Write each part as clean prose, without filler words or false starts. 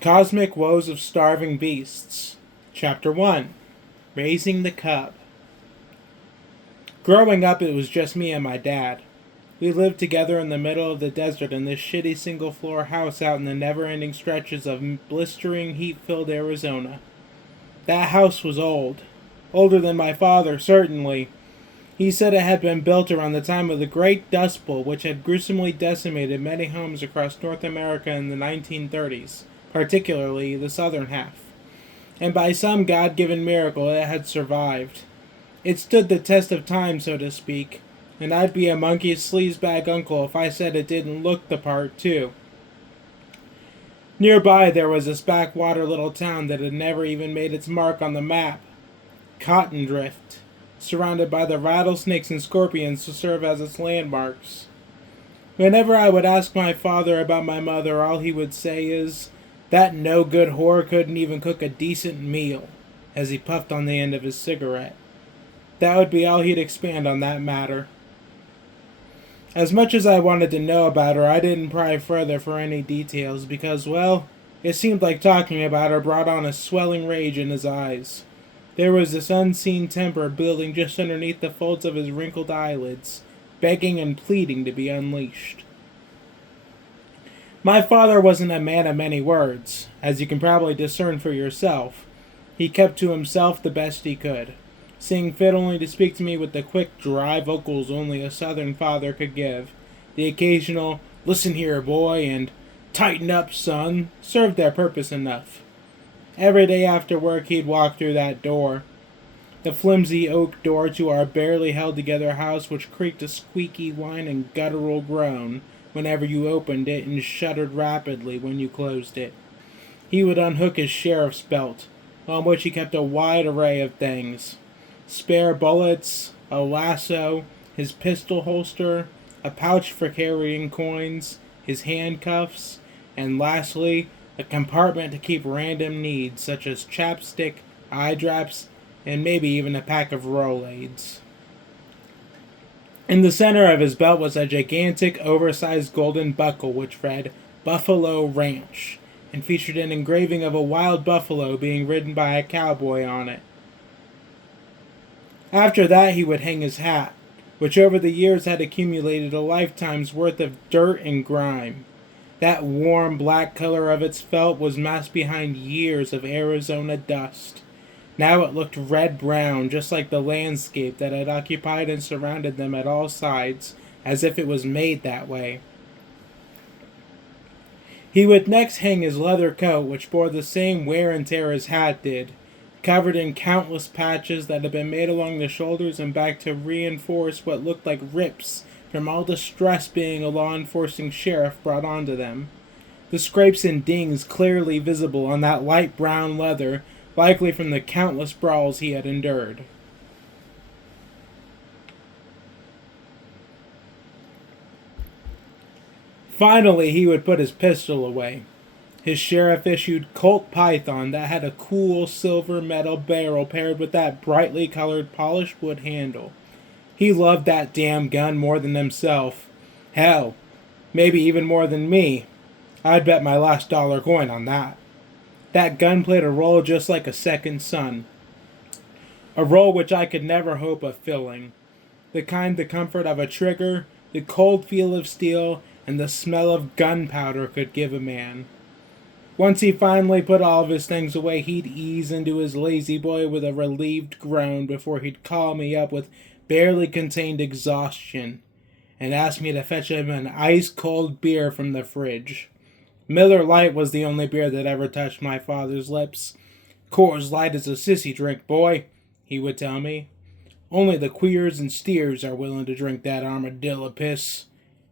Cosmic Woes of Starving Beasts. Chapter 1. Raising the Cub. Growing up, it was just me and my dad. We lived together in the middle of the desert in this shitty single-floor house out in the never-ending stretches of blistering, heat-filled Arizona. That house was old. Older than my father, certainly. He said it had been built around the time of the Great Dust Bowl, which had gruesomely decimated many homes across North America in the 1930s, particularly the southern half. And by some God-given miracle, it had survived. It stood the test of time, so to speak, and I'd be a monkey sleazebag uncle if I said it didn't look the part, too. Nearby, there was this backwater little town that had never even made its mark on the map. Cotton Drift, surrounded by the rattlesnakes and scorpions to serve as its landmarks. Whenever I would ask my father about my mother, all he would say is, "That no-good whore couldn't even cook a decent meal," as he puffed on the end of his cigarette. That would be all he'd expand on that matter. As much as I wanted to know about her, I didn't pry further for any details because, well, it seemed like talking about her brought on a swelling rage in his eyes. There was this unseen temper building just underneath the folds of his wrinkled eyelids, begging and pleading to be unleashed. My father wasn't a man of many words, as you can probably discern for yourself. He kept to himself the best he could, seeing fit only to speak to me with the quick, dry vocals only a southern father could give. The occasional, "Listen here, boy," and "Tighten up, son," served their purpose enough. Every day after work he'd walk through that door. The flimsy oak door to our barely held together house which creaked a squeaky whine and guttural groan whenever you opened it and shuddered rapidly when you closed it. He would unhook his sheriff's belt, on which he kept a wide array of things. Spare bullets, a lasso, his pistol holster, a pouch for carrying coins, his handcuffs, and lastly, a compartment to keep random needs such as chapstick, eye drops, and maybe even a pack of Rolaids. In the center of his belt was a gigantic, oversized golden buckle which read Buffalo Ranch and featured an engraving of a wild buffalo being ridden by a cowboy on it. After that he would hang his hat, which over the years had accumulated a lifetime's worth of dirt and grime. That warm black color of its felt was masked behind years of Arizona dust. Now it looked red-brown, just like the landscape that had occupied and surrounded them at all sides, as if it was made that way. He would next hang his leather coat, which bore the same wear and tear his hat did, covered in countless patches that had been made along the shoulders and back to reinforce what looked like rips from all the stress being a law-enforcing sheriff brought onto them. The scrapes and dings clearly visible on that light brown leather, likely from the countless brawls he had endured. Finally, he would put his pistol away. His sheriff-issued Colt Python that had a cool silver metal barrel paired with that brightly colored polished wood handle. He loved that damn gun more than himself. Hell, maybe even more than me. I'd bet my last dollar coin on that. That gun played a role just like a second son. A role which I could never hope of filling. The kind the comfort of a trigger, the cold feel of steel, and the smell of gunpowder could give a man. Once he finally put all of his things away, he'd ease into his lazy boy with a relieved groan before he'd call me up with barely contained exhaustion and ask me to fetch him an ice-cold beer from the fridge. Miller Lite was the only beer that ever touched my father's lips. "Coors Light is a sissy drink, boy," he would tell me. "Only the queers and steers are willing to drink that armadillo piss."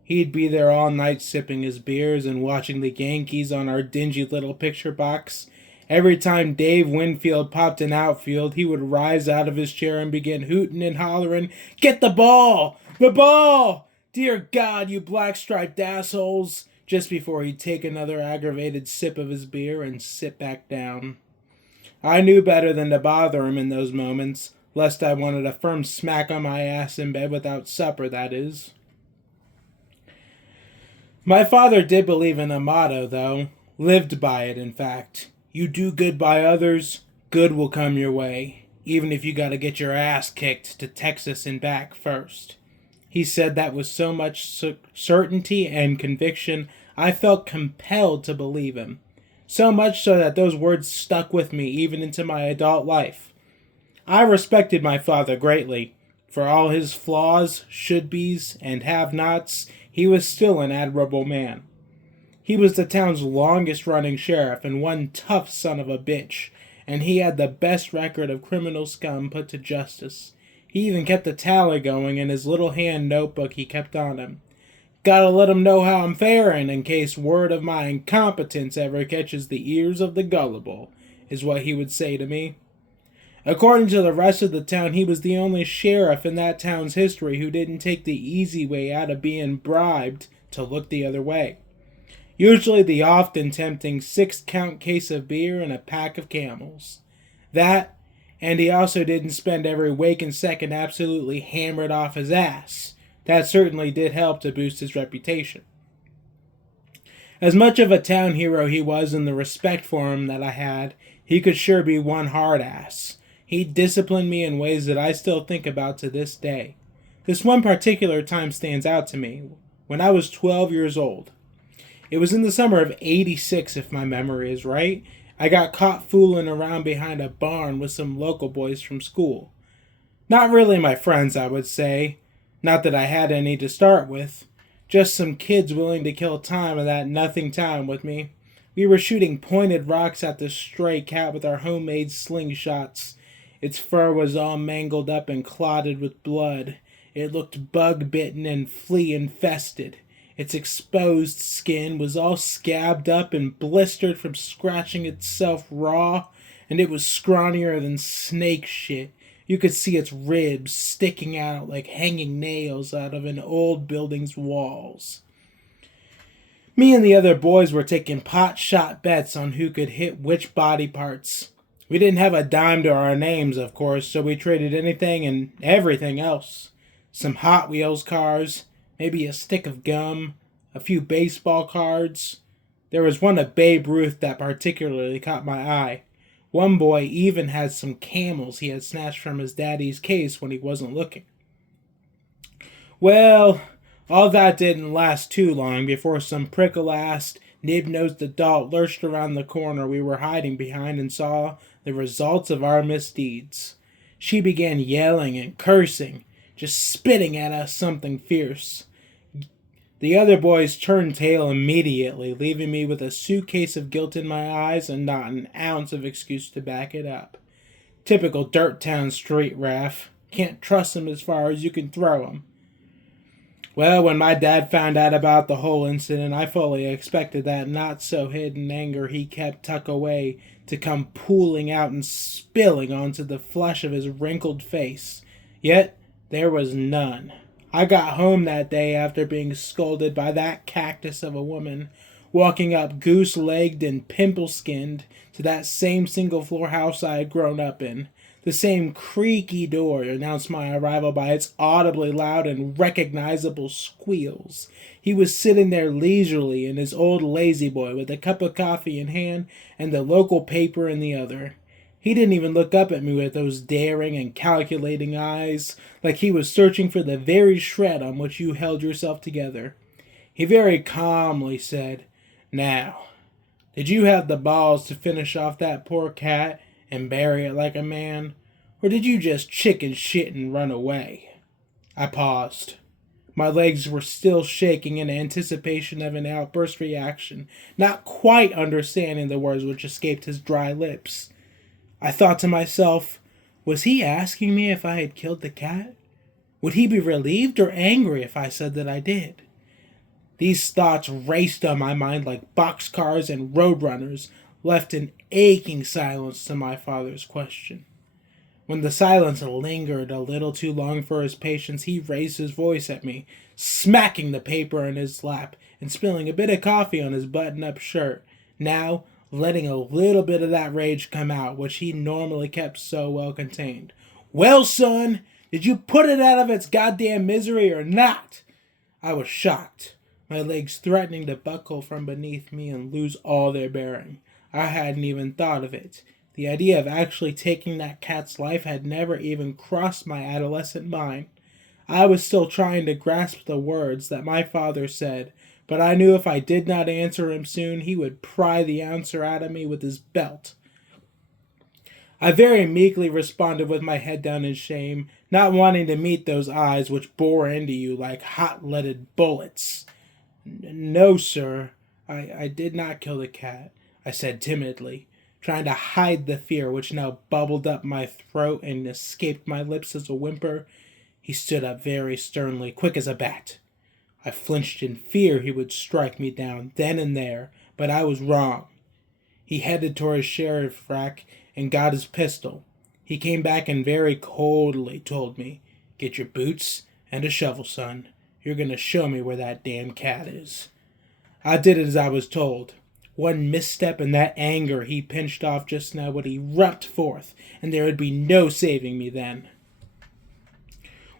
He'd be there all night sipping his beers and watching the Yankees on our dingy little picture box. Every time Dave Winfield popped an outfield, he would rise out of his chair and begin hooting and hollering, "Get the ball! The ball! Dear God, you black-striped assholes!" just before he'd take another aggravated sip of his beer and sit back down. I knew better than to bother him in those moments, lest I wanted a firm smack on my ass in bed without supper, that is. My father did believe in a motto, though, Lived by it, in fact. You do good by others, good will come your way, even if you gotta get your ass kicked to Texas and back first. He said that with so much certainty and conviction, I felt compelled to believe him. So much so that those words stuck with me even into my adult life. I respected my father greatly. For all his flaws, should-bes, and have-nots, he was still an admirable man. He was the town's longest-running sheriff and one tough son of a bitch, and he had the best record of criminal scum put to justice. He even kept a tally going in his little hand notebook he kept on him. Gotta let him know how I'm faring in case word of my incompetence ever catches the ears of the gullible, is what he would say to me. According to the rest of the town, he was the only sheriff in that town's history who didn't take the easy way out of being bribed to look the other way. Usually the often tempting 6-count case of beer and a pack of Camels. That, and he also didn't spend every waking second absolutely hammered off his ass. That certainly did help to boost his reputation. As much of a town hero he was and the respect for him that I had, he could sure be one hard ass. He disciplined me in ways that I still think about to this day. This one particular time stands out to me, when I was 12 years old. It was in the summer of '86, if my memory is right. I got caught fooling around behind a barn with some local boys from school. Not really my friends, I would say. Not that I had any to start with. Just some kids willing to kill time in that nothing town with me. We were shooting pointed rocks at the stray cat with our homemade slingshots. Its fur was all mangled up and clotted with blood. It looked bug-bitten and flea-infested. Its exposed skin was all scabbed up and blistered from scratching itself raw, and it was scrawnier than snake shit. You could see its ribs sticking out like hanging nails out of an old building's walls. Me and the other boys were taking pot-shot bets on who could hit which body parts. We didn't have a dime to our names, of course, so we traded anything and everything else. Some Hot Wheels cars, maybe a stick of gum, a few baseball cards. There was one of Babe Ruth that particularly caught my eye. One boy even had some Camels he had snatched from his daddy's case when he wasn't looking. Well, all that didn't last too long before some prickle-assed, nib-nosed adult lurched around the corner we were hiding behind and saw the results of our misdeeds. She began yelling and cursing, just spitting at us something fierce. The other boys turned tail immediately, leaving me with a suitcase of guilt in my eyes and not an ounce of excuse to back it up. Typical dirt town street raff. Can't trust 'em as far as you can throw 'em. Well, when my dad found out about the whole incident, I fully expected that not-so-hidden anger he kept tucked away to come pooling out and spilling onto the flesh of his wrinkled face. Yet, there was none. I got home that day after being scolded by that cactus of a woman, walking up goose-legged and pimple-skinned to that same single-floor house I had grown up in. The same creaky door announced my arrival by its audibly loud and recognizable squeals. He was sitting there leisurely in his old lazy boy with a cup of coffee in hand and the local paper in the other. He didn't even look up at me with those daring and calculating eyes, like he was searching for the very shred on which you held yourself together. He very calmly said, "Now, did you have the balls to finish off that poor cat and bury it like a man, or did you just chicken shit and run away?" I paused. My legs were still shaking in anticipation of an outburst reaction, not quite understanding the words which escaped his dry lips. I thought to myself, was he asking me if I had killed the cat? Would he be relieved or angry if I said that I did? These thoughts raced on my mind like boxcars and roadrunners, left an aching silence to my father's question. When the silence lingered a little too long for his patience, he raised his voice at me, smacking the paper in his lap and spilling a bit of coffee on his button-up shirt, now letting a little bit of that rage come out, which he normally kept so well contained. "Well, son, did you put it out of its goddamn misery or not?" I was shocked. my legs threatening to buckle from beneath me and lose all their bearing. I hadn't even thought of it. The idea of actually taking that cat's life had never even crossed my adolescent mind. I was still trying to grasp the words that my father said, but I knew if I did not answer him soon, he would pry the answer out of me with his belt. I very meekly responded with my head down in shame, not wanting to meet those eyes which bore into you like hot-leaded bullets. No, sir, I did not kill the cat, I said timidly, trying to hide the fear which now bubbled up my throat and escaped my lips as a whimper. He stood up very sternly, quick as a bat. I flinched in fear he would strike me down then and there, but I was wrong. He headed toward his sheriff rack and got his pistol. He came back and very coldly told me, "Get your boots and a shovel, son. You're going to show me where that damn cat is." I did as I was told. One misstep and that anger he pinched off just now would erupt forth, and there would be no saving me then.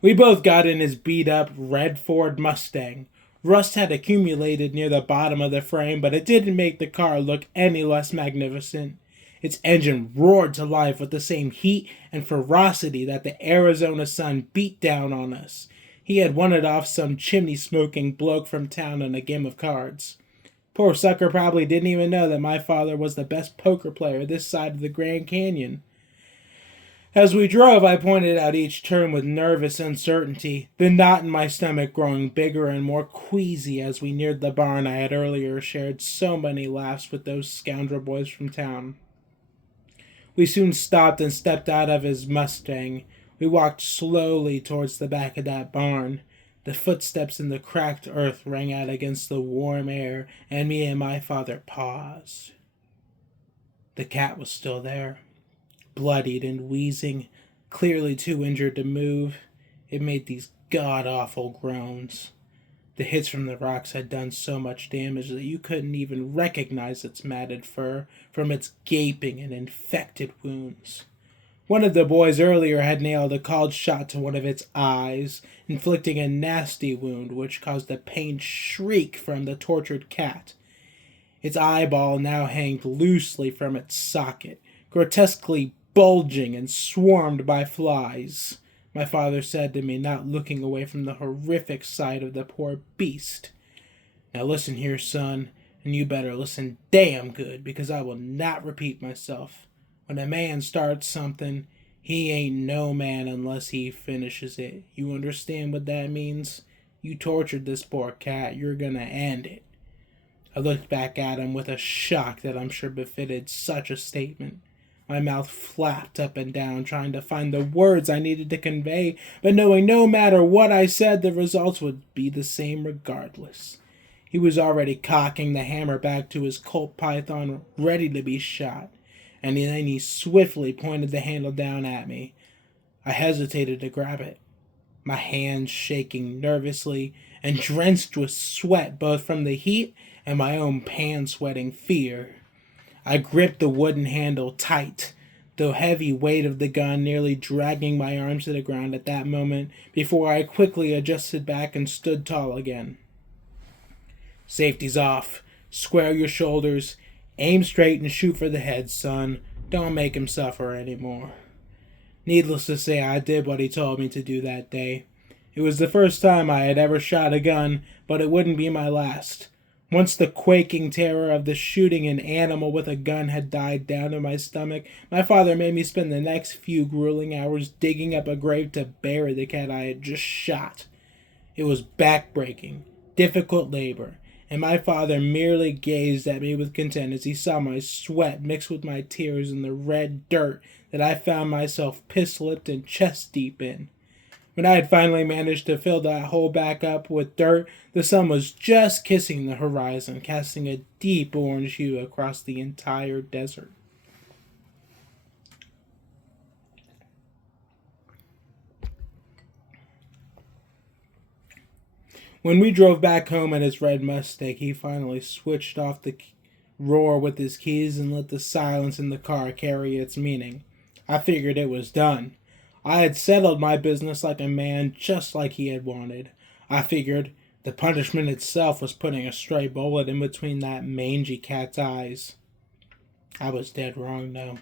We both got in his beat-up red Ford Mustang. Rust had accumulated near the bottom of the frame, but it didn't make the car look any less magnificent. Its engine roared to life with the same heat and ferocity that the Arizona sun beat down on us. He had won it off some chimney-smoking bloke from town in a game of cards. Poor sucker probably didn't even know that my father was the best poker player this side of the Grand Canyon. As we drove, I pointed out each turn with nervous uncertainty, the knot in my stomach growing bigger and more queasy as we neared the barn I had earlier shared so many laughs with those scoundrel boys from town. We soon stopped and stepped out of his Mustang. We walked slowly towards the back of that barn. The footsteps in the cracked earth rang out against the warm air, and me and my father paused. The cat was still there, bloodied and wheezing, clearly too injured to move. It made these god-awful groans. The hits from the rocks had done so much damage that you couldn't even recognize its matted fur from its gaping and infected wounds. One of the boys earlier had nailed a called shot to one of its eyes, inflicting a nasty wound which caused a pained shriek from the tortured cat. Its eyeball now hanged loosely from its socket, grotesquely bulging and swarmed by flies. My father said to me, not looking away from the horrific sight of the poor beast. "Now listen here, son, and you better listen damn good, because I will not repeat myself. When a man starts something, he ain't no man unless he finishes it. You understand what that means? You tortured this poor cat, you're gonna end it." I looked back at him with a shock that I'm sure befitted such a statement. My mouth flapped up and down, trying to find the words I needed to convey, but knowing no matter what I said, the results would be the same regardless. He was already cocking the hammer back to his Colt python, ready to be shot, and then he swiftly pointed the handle down at me. I hesitated to grab it, my hands shaking nervously and drenched with sweat both from the heat and my own pan-sweating fear. I gripped the wooden handle tight, the heavy weight of the gun nearly dragging my arms to the ground at that moment before I quickly adjusted back and stood tall again. "Safety's off. Square your shoulders. Aim straight and shoot for the head, son. Don't make him suffer anymore." Needless to say, I did what he told me to do that day. It was the first time I had ever shot a gun, but it wouldn't be my last. Once the quaking terror of the shooting an animal with a gun had died down in my stomach, my father made me spend the next few grueling hours digging up a grave to bury the cat I had just shot. It was backbreaking, difficult labor, and my father merely gazed at me with content as he saw my sweat mixed with my tears in the red dirt that I found myself pistol-lipped and chest-deep in. When I had finally managed to fill that hole back up with dirt, the sun was just kissing the horizon, casting a deep orange hue across the entire desert. When we drove back home in his red Mustang, he finally switched off the roar with his keys and let the silence in the car carry its meaning. I figured it was done. I had settled my business like a man, just like he had wanted. I figured The punishment itself was putting a stray bullet in between that mangy cat's eyes. I was dead wrong, though.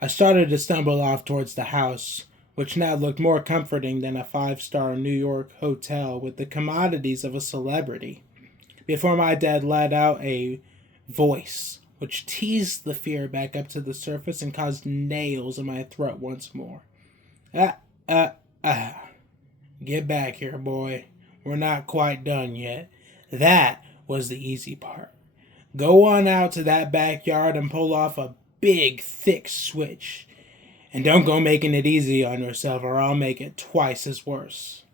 I started to stumble off towards the house, which now looked more comforting than a five-star New York hotel with the commodities of a celebrity, before my dad let out a voice which teased the fear back up to the surface and caused nails in my throat once more. Ah, ah, ah. Get back here, boy. We're not quite done yet. That was the easy part. Go on out to that backyard and pull off a big, thick switch. And don't go making it easy on yourself, or I'll make it twice as worse.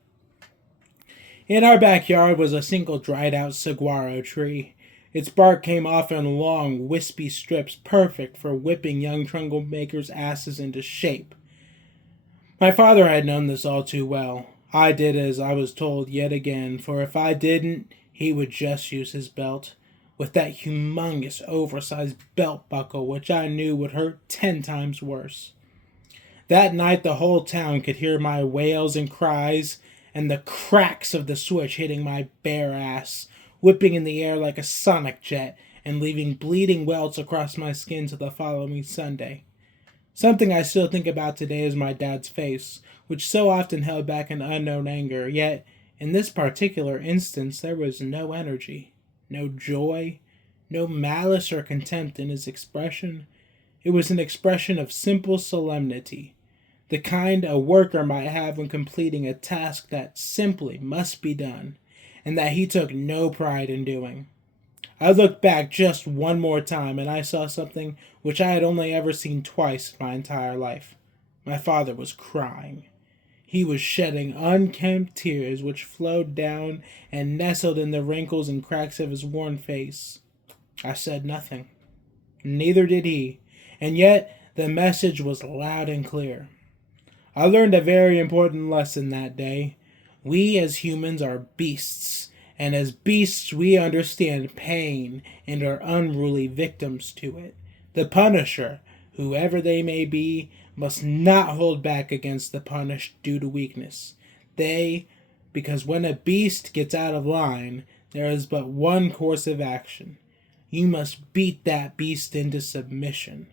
In our backyard was a single dried-out saguaro tree. Its bark came off in long, wispy strips, perfect for whipping young troublemakers' asses into shape. My father had known this all too well. I did as I was told yet again, for if I didn't, he would just use his belt, with that humongous, oversized belt buckle which I knew would hurt 10 times worse. That night the whole town could hear my wails and cries, and the cracks of the switch hitting my bare ass, whipping in the air like a sonic jet, and leaving bleeding welts across my skin till the following Sunday. Something I still think about today is my dad's face, which so often held back an unknown anger, yet in this particular instance there was no energy, no joy, no malice or contempt in his expression. It was an expression of simple solemnity, the kind a worker might have when completing a task that simply must be done, and that he took no pride in doing. I looked back just one more time, and I saw something which I had only ever seen twice in my entire life. My father was crying. He was shedding unkempt tears which flowed down and nestled in the wrinkles and cracks of his worn face. I said nothing. Neither did he, and yet the message was loud and clear. I learned a very important lesson that day. We as humans are beasts, and as beasts we understand pain and are unruly victims to it. The punisher, whoever they may be, must not hold back against the punished due to weakness. Because when a beast gets out of line, there is but one course of action. You must beat that beast into submission.